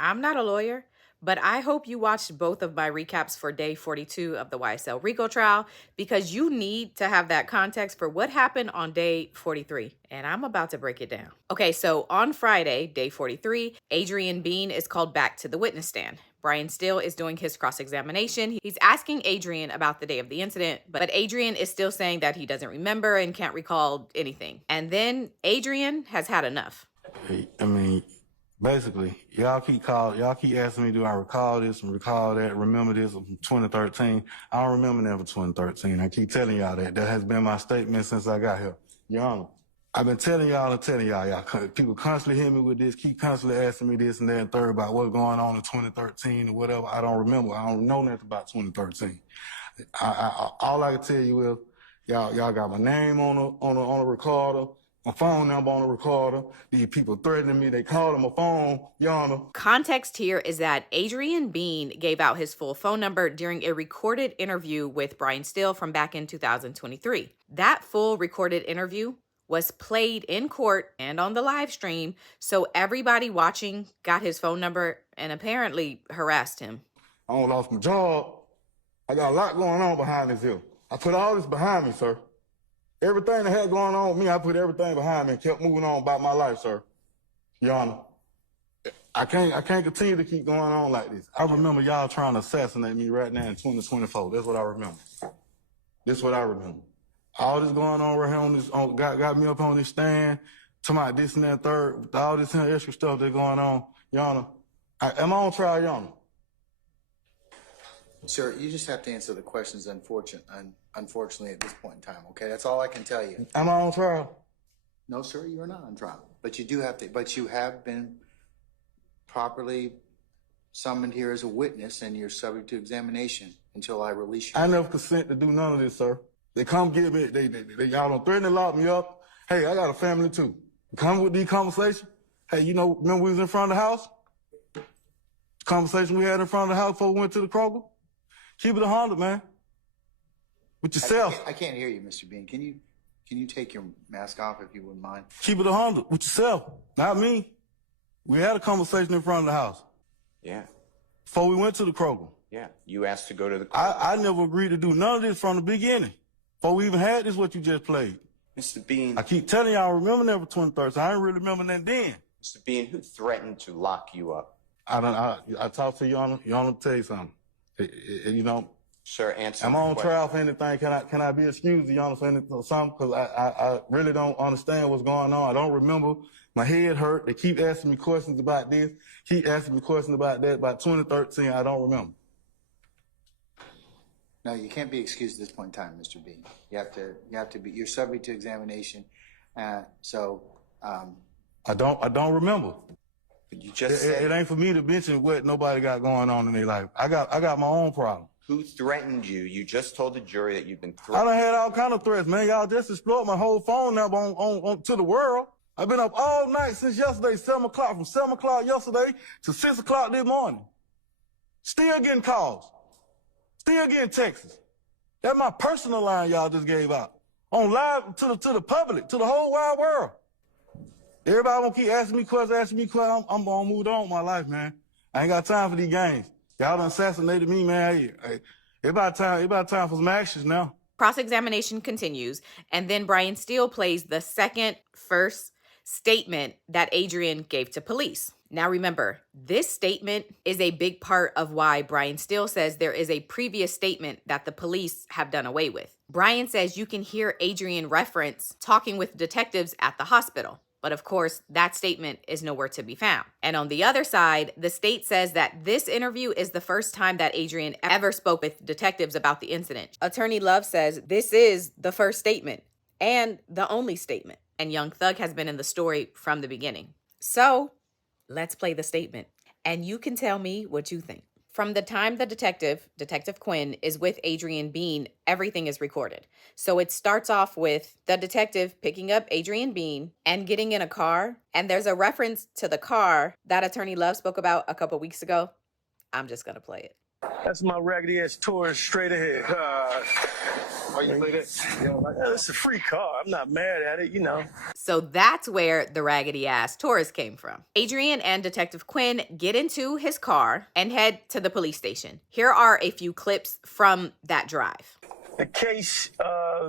I'm not a lawyer, but I hope you watched both of my recaps for day 42 of the YSL RICO trial because you need to have that context for what happened on day 43, and I'm about to break it down. Okay, so on Friday, day 43, Adrian Bean is called back to the witness stand. Brian Steele is doing his cross-examination. He's asking Adrian about the day of the incident, but Adrian is still saying that he doesn't remember and can't recall anything. And then Adrian has had enough. I mean, basically, y'all keep asking me, do I recall this and recall that, remember this from 2013? I don't remember that from 2013. I keep telling y'all that. That has been my statement since I got here. Your Honor, I've been telling y'all, people constantly hit me with this, keep constantly asking me this and that and third about what's going on in 2013 or whatever. I don't remember. I don't know nothing about 2013. All I can tell you is, y'all got my name on a recorder, my phone number on the recorder. These people threatening me. They calling my phone, Your Honor. Context here is that Adrian Bean gave out his full phone number during a recorded interview with Brian Steele from back in 2023. That full recorded interview was played in court and on the live stream, so everybody watching got his phone number and apparently harassed him. I almost lost my job. I got a lot going on behind this here. I put all this behind me, sir. Everything that had going on with me, I put everything behind me and kept moving on about my life, sir. Your Honor, I can't continue to keep going on like this. I remember y'all trying to assassinate me right now in 2024. That's what I remember. This what I remember. All this going on right here on this, got me up on this stand, talking about this and that third, with all this extra stuff that's going on. Your Honor, am I on trial, Your Honor? Sir, you just have to answer the questions, unfortunately, at this point in time, okay? That's all I can tell you. Am I on trial? No, sir, you're not on trial. But you have been properly summoned here as a witness, and you're subject to examination until I release you. I never consent to do none of this, sir. They come get me, y'all don't threaten to lock me up. Hey, I got a family too. Come with these conversations. Hey, remember we was in front of the house? Conversation we had in front of the house before we went to the Kroger? Keep it 100, man. With yourself. I can't hear you, Mr. Bean. Can you take your mask off if you wouldn't mind? Keep it 100 with yourself, not me. We had a conversation in front of the house. Yeah. Before we went to the Kroger. Yeah. You asked to go to the Kroger. I never agreed to do none of this from the beginning. Before we even had this, what you just played. Mr. Bean. I keep telling y'all, I remember that for 2013. I didn't really remember that then. Mr. Bean, who threatened to lock you up? I talked to Your Honor. Your Honor, tell you something. Sir, answer. Am I on trial for anything? Can I be excused, Your Honor, for anything or something? Because I really don't understand what's going on. I don't remember. My head hurt. They keep asking me questions about this. Keep asking me questions about that. About 2013, I don't remember. No, you can't be excused at this point in time, Mr. Bean. You have to be. You're subject to examination. I don't remember. But you just said it ain't for me to mention what nobody got going on in their life. I got my own problem. Who threatened you? You just told the jury that you've been threatened. I done had all kind of threats, man. Y'all just explored my whole phone number on to the world. I've been up all night since yesterday, 7 o'clock, from 7 o'clock yesterday to 6 o'clock this morning. Still getting calls. Still getting texts. That's my personal line y'all just gave out. On live to the public, to the whole wide world. Everybody gonna keep asking me questions. I'm gonna move on with my life, man. I ain't got time for these games. Y'all done assassinated me, man. Hey, it's about time for some actions now. Cross-examination continues, and then Brian Steele plays the first statement that Adrian gave to police. Now remember, this statement is a big part of why Brian Steele says there is a previous statement that the police have done away with. Brian says you can hear Adrian reference talking with detectives at the hospital. But of course, that statement is nowhere to be found. And on the other side, the state says that this interview is the first time that Adrian ever spoke with detectives about the incident. Attorney Love says this is the first statement and the only statement. And Young Thug has been in the story from the beginning. So let's play the statement. And you can tell me what you think. From the time the Detective Quinn, is with Adrian Bean, everything is recorded. So it starts off with the detective picking up Adrian Bean and getting in a car. And there's a reference to the car that Attorney Love spoke about a couple weeks ago. I'm just going to play it. That's my raggedy ass tourist straight ahead. Why you play that? You don't like It's a free car. I'm not mad at it, you know. So that's where the raggedy ass Taurus came from. Adrian and Detective Quinn get into his car and head to the police station. Here are a few clips from that drive. The case,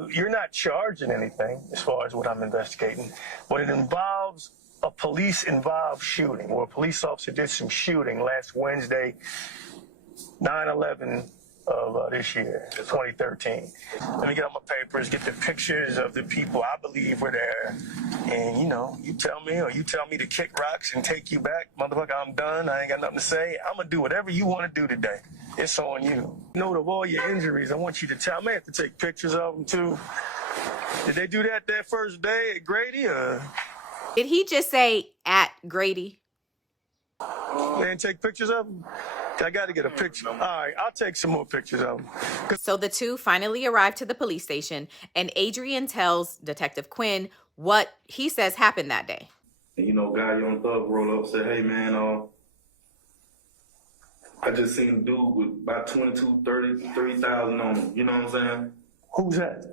you're not charging anything as far as what I'm investigating, but it involves a police-involved shooting, where a police officer did some shooting last Wednesday, 9/11 of this year, 2013. Let me get out my papers, get the pictures of the people I believe were there, and, you know, you tell me to kick rocks and take you back. Motherfucker, I'm done. I ain't got nothing to say. I'm going to do whatever you want to do today. It's on you. Note of all your injuries, I want you to tell me. I have to take pictures of them, too. Did they do that first day at Grady, or? Did he just say at Grady? They didn't take pictures of them? I got to get a picture. All right, I'll take some more pictures of them. So the two finally arrive to the police station, and Adrian tells Detective Quinn what he says happened that day. And you know, guy Young Thug roll up and say, hey man, I just seen a dude with about 33,000 on him. You know what I'm saying? Who's that?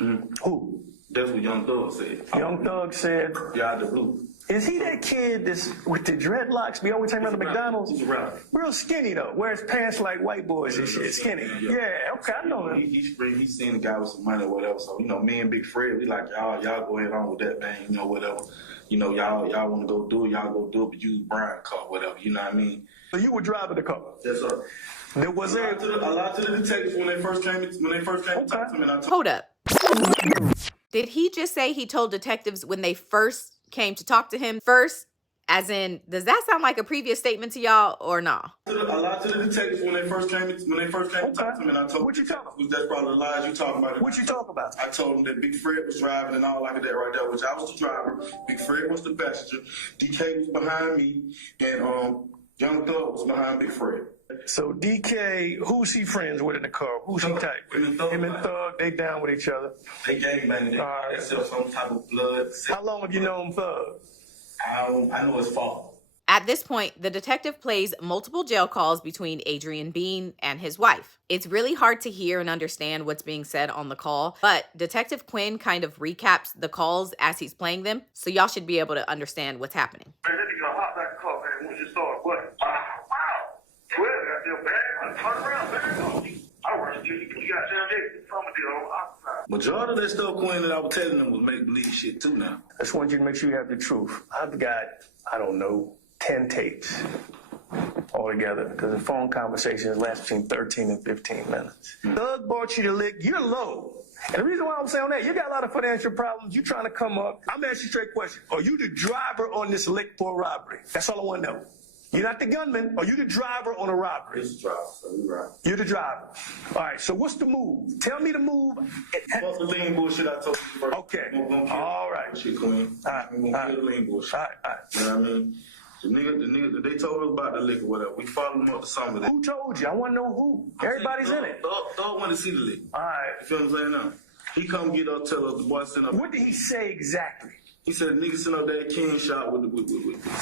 Mm-hmm. Who? That's what Young Thug said. Young Thug said. Yeah, out the blue. Is he that kid that's with the dreadlocks? We always talking about the McDonald's. He's around. Real skinny though. Wears pants like white boys and shit. Skinny. Yeah, okay, I know him. He's seen a guy with some money or whatever. So, you know, me and Big Fred, we like, y'all go ahead on with that, man. You know, whatever. You know, y'all want to go do it, y'all go do it, but use Brian car, whatever. You know what I mean? So you were driving the car? Yes, sir. There was a lot to the detectives when they first came to talk to me. Hold up. Did he just say he told detectives when they first came to talk to him? First, as in, does that sound like a previous statement to y'all or not? A lot to the detectives when they first came to talk to me. And I told what you talking about? That's probably the lies you talking about. What you talking about? I told him that Big Fred was driving and all like that right there, which I was the driver. Big Fred was the passenger. DK was behind me, and Young Thug was behind Big Fred. So DK, who's he friends with in the car? Who's he type with? Him and Thug, they down with each other. They gangbanging. They sell some type of blood. How long have you known Thug? I know his father. At this point, the detective plays multiple jail calls between Adrian Bean and his wife. It's really hard to hear and understand what's being said on the call, but Detective Quinn kind of recaps the calls as he's playing them, so y'all should be able to understand what's happening. Man, that nigga hop back in the car, man, when you saw it, what? Wow. 12, I feel bad. I turn around, man. I run into you, you got down there. Some of the old outside. Majority of that stuff, Quinn, that I was telling them was make-believe shit, too, now. I just want you to make sure you have the truth. I've got, I don't know, 10 tapes altogether, because the phone conversations last between 13 and 15 minutes. Thug bought you the lick. You're low. And the reason why I'm saying that, you got a lot of financial problems. You're trying to come up. I'm asking you a straight question. Are you the driver on this lick for robbery? That's all I want to know. You're not the gunman. Are you the driver on a robbery? He's the driver, so you're right. You're the driver. All right, so what's the move? Tell me the move. What's the lean bullshit I told you first? Okay. All right. Shit, Queen. All right. We're going to kill the lean bullshit. All right. You know what I mean? The nigga, they told us about the liquor, whatever. We followed them up to some of that. Who told you? I want to know who. Everybody's in it. Thug wanted to see the liquor. All right. You feel what I'm saying now? He come get up, tell us the boy sent up. What did he say exactly? He said the nigga sent up that King shot with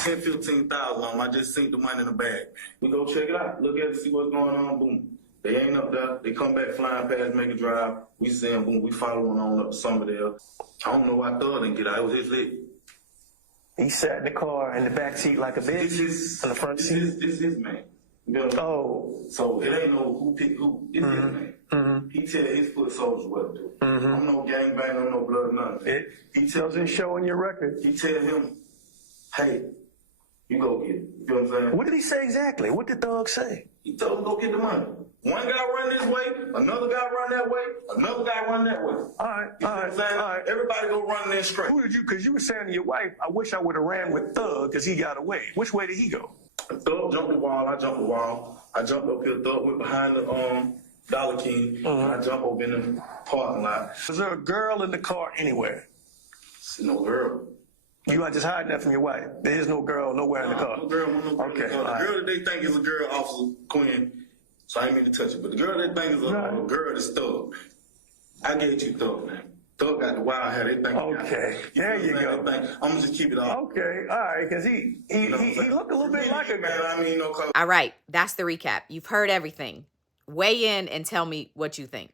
10, 15,000 on him. I just seen the money in the bag. We go check it out. Look at it, see what's going on. Boom. They ain't up there. They come back flying past, make a drive. We see them. Boom. We following on up to somebody else. I don't know why Thug didn't get out. It was his lick. He sat in the car in the back seat like a bitch. In the front seat. This is his man. You know? Oh. So it ain't no who pick who. It's his man. Mm-hmm. He tell his foot soldiers what to do. Mm-hmm. I'm no gangbang, I'm no blood, nothing. He tells him showing your record. He tell him, hey, you go get it. You know what I'm saying? What did he say exactly? What did Thug say? He told him go get the money. One guy run this way, another guy run that way, another guy run that way. All right. Everybody go run there straight. Who did you, because you were saying to your wife, I wish I would have ran with Thug because he got away. Which way did he go? Thug jumped the wall, I jumped the wall. I jumped up here, Thug went behind the Dollar King, and I jumped over in the parking lot. Was there a girl in the car anywhere? No girl. You are just hiding that from your wife. There is no girl nowhere in the car. No girl, Okay. The girl that they think is a girl, Officer Quinn, so I ain't mean to touch it, but the girl they think is a girl is Thug. I gave you Thug, man. Thug got the wild hair. They think. Okay, there you go. I'm gonna just keep it off. Okay, all right, because he looked a little bit like a girl. I mean, no color. All right, that's the recap. You've heard everything. Weigh in and tell me what you think.